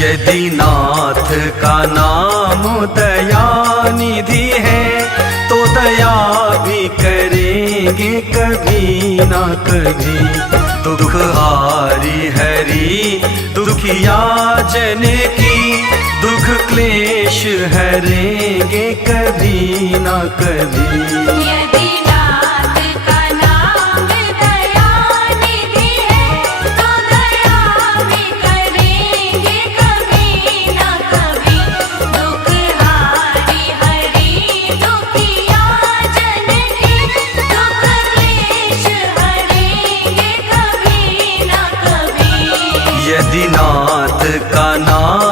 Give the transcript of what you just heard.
यदि नाथ का नाम दया निधि है तो दया भी करेंगे कभी ना कभी। दुख हारी हरि दुखिया जन की, दुख क्लेश हरेंगे कभी ना कभी। यदि नाथ का नाम दया निधि है तो दया भी करेंगे कभी ना कभी। दुख हारी हरि दुखिया जन की, दुख क्लेश हरेंगे कभी ना कभी। यदि नाथ का नाम